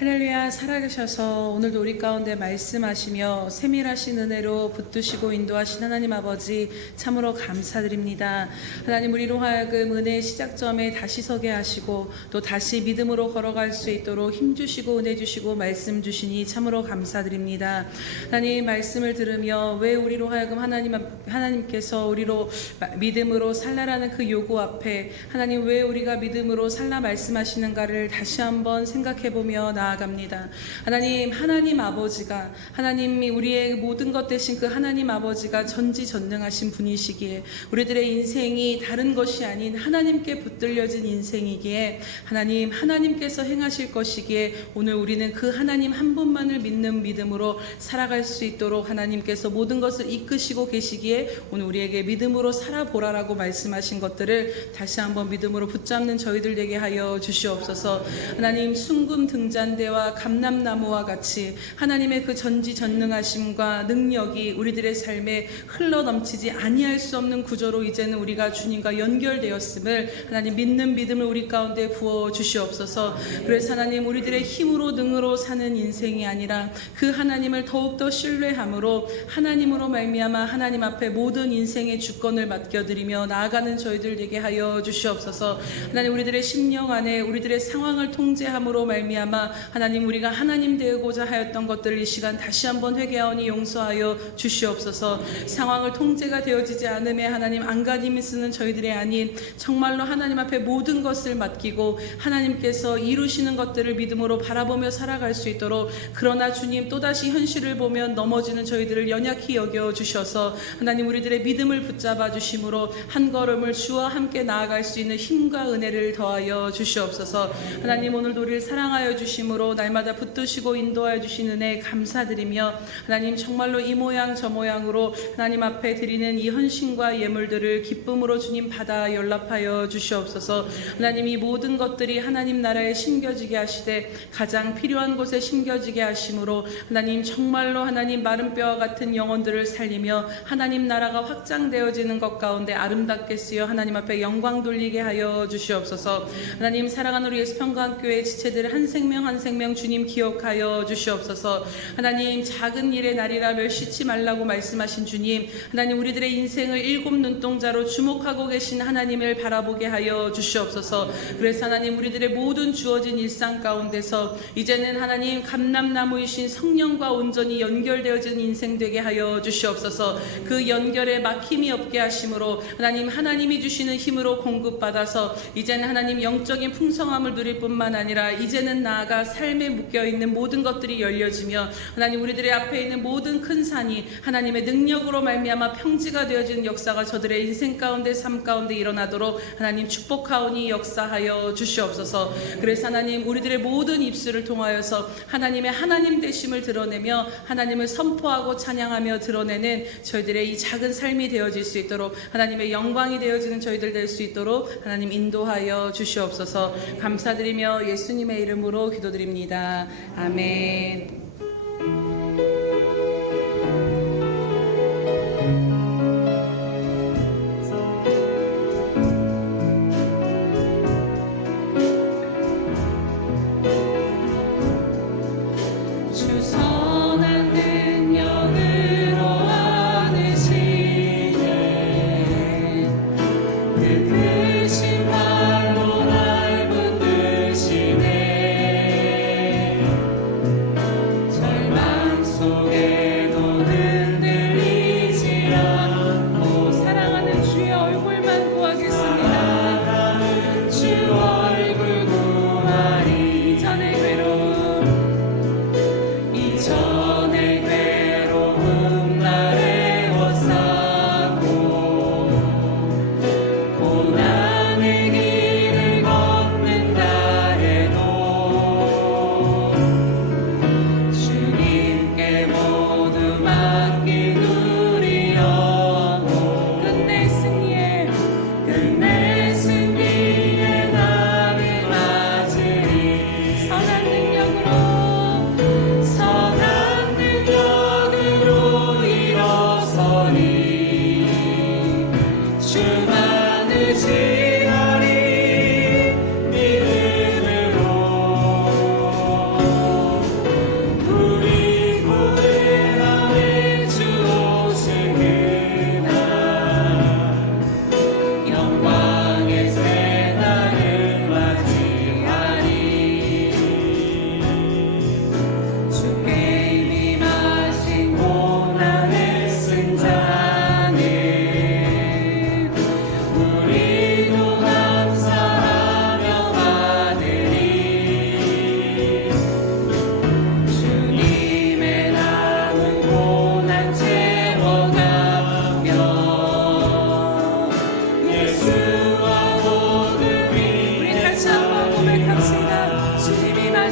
할렐루야, 살아계셔서 오늘도 우리 가운데 말씀하시며 세밀하신 은혜로 붙드시고 인도하신 하나님 아버지 참으로 감사드립니다. 하나님, 우리로 하여금 은혜의 시작점에 다시 서게 하시고 또 다시 믿음으로 걸어갈 수 있도록 힘주시고 은혜 주시고 말씀 주시니 참으로 감사드립니다. 하나님, 말씀을 들으며 왜 우리로 하여금 하나님께서 우리로 믿음으로 살라라는 그 요구 앞에 하나님 왜 우리가 믿음으로 살라 말씀하시는가를 다시 한번 생각해보며 나아갑니다. 하나님 아버지가, 하나님이 우리의 모든 것 되신 그 하나님 아버지가 전지전능하신 분이시기에 우리들의 인생이 다른 것이 아닌 하나님께 붙들려진 인생이기에 하나님께서 행하실 것이기에 오늘 우리는 그 하나님 한 분만을 믿는 믿음으로 살아갈 수 있도록 하나님께서 모든 것을 이끄시고 계시기에 오늘 우리에게 믿음으로 살아보라라고 말씀하신 것들을 다시 한번 믿음으로 붙잡는 저희들 되게 하여 주시옵소서. 하나님, 순금 등잔대와 감람나무와 같이 하나님의 그 전지전능하심과 능력이 우리들의 삶에 흘러넘치지 아니할 수 없는 구조로 이제는 우리가 주님과 연결되었음을 하나님 믿는 믿음을 우리 가운데 부어 주시옵소서. 그래서 하나님, 우리들의 힘으로 능으로 사는 인생이 아니라 그 하나님을 더욱더 신뢰함으로 하나님으로 말미암아 하나님 앞에 모든 인생의 주권을 맡겨드리며 나아가는 저희들 되게 하여 주시옵소서. 하나님, 우리들의 심령 안에 우리들의 상황을 통제함으로 말미암아 하나님 우리가 하나님 되고자 하였던 것들을 이 시간 다시 한번 회개하오니 용서하여 주시옵소서. 상황을 통제가 되어지지 않음에 하나님 안간힘이 쓰는 저희들이 아닌 정말로 하나님 앞에 모든 것을 맡기고 하나님께서 이루시는 것들을 믿음으로 바라보며 살아갈 수 있도록, 그러나 주님 또다시 현실을 보면 넘어지는 저희들을 연약히 여겨 주셔서 하나님 우리들의 믿음을 붙잡아 주심으로 한 걸음을 주와 함께 나아갈 수 있는 힘과 은혜를 더하여 주시옵소서. 하나님, 오늘도 우리를 사랑하여 주심으로 날마다 붙드시고 인도하여 주신 은혜 감사드리며 하나님 정말로 이 모양 저 모양으로 하나님 앞에 드리는 이 헌신과 예물들을 기쁨으로 주님 받아 연락하여 주시옵소서. 하나님, 이 모든 것들이 하나님 나라에 심겨지게 하시되 가장 필요한 곳에 심겨지게 하심으로 하나님 정말로 하나님 마른 뼈와 같은 영혼들을 살리며 하나님 나라가 확장되어지는 것 가운데 아름답게 쓰여 하나님 앞에 영광 돌리게 하여 주시옵소서. 하나님, 사랑하는 우리 예수평강교회 지체들 한 생명 한 생명 주님 기억하여 주시옵소서. 하나님, 작은 일의 날이라 멸시치 말라고 말씀하신 주님, 하나님 우리들의 인생을 일곱 눈동자로 주목하고 계신 하나님을 바라보게 하여 주시옵소서. 그래서 하나님 우리들의 모든 주어진 일상 가운데서 이제는 하나님 감람나무이신 성령과 온전히 연결되어진 인생 되게 하여 주시옵소서. 그 연결에 막힘이 없게 하심으로 하나님이 주시는 힘으로 공급받아서 이제는 하나님 영적인 풍성함을 누릴 뿐만 아니라 이제는 나아가 삶에 묶여있는 모든 것들이 열려지며 하나님 우리들의 앞에 있는 모든 큰 산이 하나님의 능력으로 말미암아 평지가 되어지는 역사가 저들의 인생 가운데 삶 가운데 일어나도록 하나님 축복하오니 역사하여 주시옵소서. 그래서 하나님 우리들의 모든 입술을 통하여서 하나님의 하나님 되심을 드러내며 하나님을 선포하고 찬양하며 드러내는 저희들의 이 작은 삶이 되어질 수 있도록, 하나님의 영광이 되어지는 저희들 될 수 있도록 하나님 인도하여 주시옵소서. 감사드리며 예수님의 이름으로 기도드립니다. 아멘.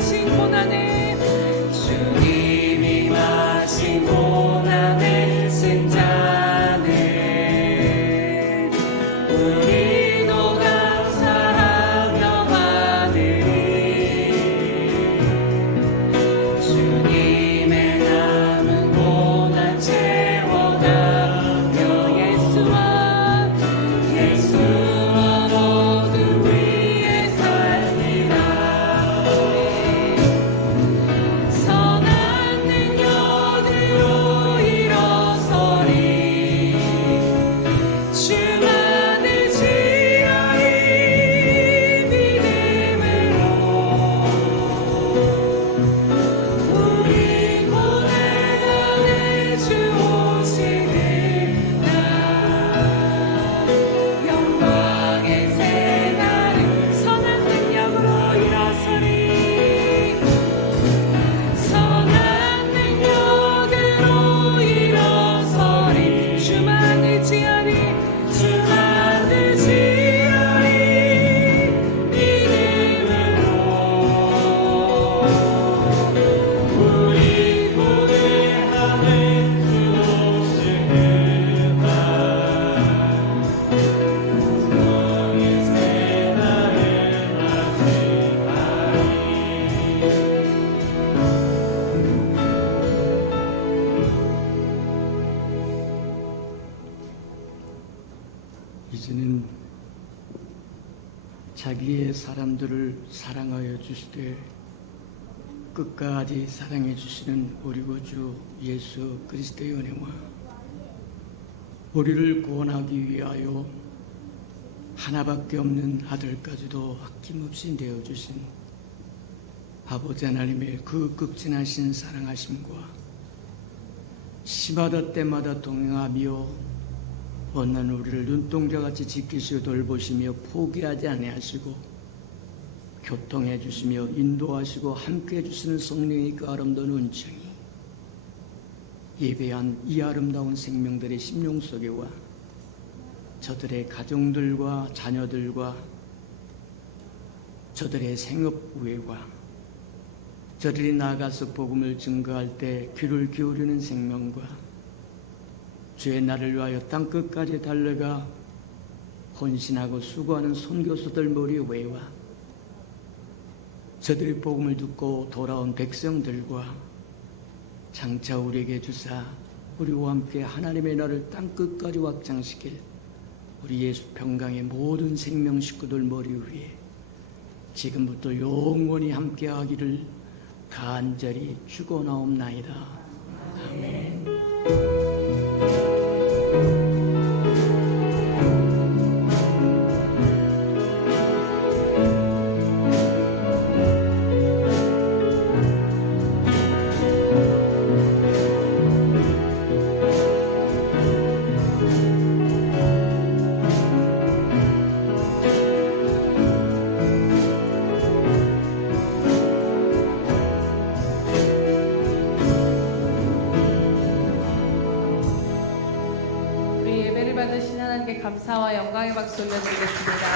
마신 고난에 주님이 마신 고난의 승자네 우리도 감사하며 받으리 주님의 남은 고난 채워가며 예수와 모두 위에 살리라 선한 능력으로 일어서리 주만을 지어리 믿음으로 우리 고난을 주 오시는 날 영광의 새날은 선한 능력으로 일어서리 선한 능력으로 일어서리 주만을 지어리 믿음으로 우리 고대하는 주 오시는 날 성령의 새날을 이제는 자기의 사람들을 사랑하여 주시되 끝까지 사랑해 주시는 우리 구주 예수 그리스도의 은혜와 우리를 구원하기 위하여 하나밖에 없는 아들까지도 아낌없이 내어주신 아버지 하나님의 그 극진하신 사랑하심과 시마다 때마다 동행하며 원한 우리를 눈동자같이 지키시고 돌보시며 포기하지 아니하시고 교통해 주시며 인도하시고 함께해 주시는 성령의 그 아름다운 은총이 예배한 이 아름다운 생명들의 심령 속에와 저들의 가정들과 자녀들과 저들의 생업 우애와 저들이 나가서 복음을 증거할 때 귀를 기울이는 생명과 주의 날을 위하여 땅끝까지 달려가 헌신하고 수고하는 선교사들 머리 위와 저들의 복음을 듣고 돌아온 백성들과 장차 우리에게 주사 우리와 함께 하나님의 나라를 땅끝까지 확장시킬 우리 예수 평강의 모든 생명 식구들 머리 위에 지금부터 영원히 함께하기를 간절히 축원하옵나이다. 아멘. 우리 예배를 받으신 하나님께 감사와 영광의 박수 올려드리겠습니다.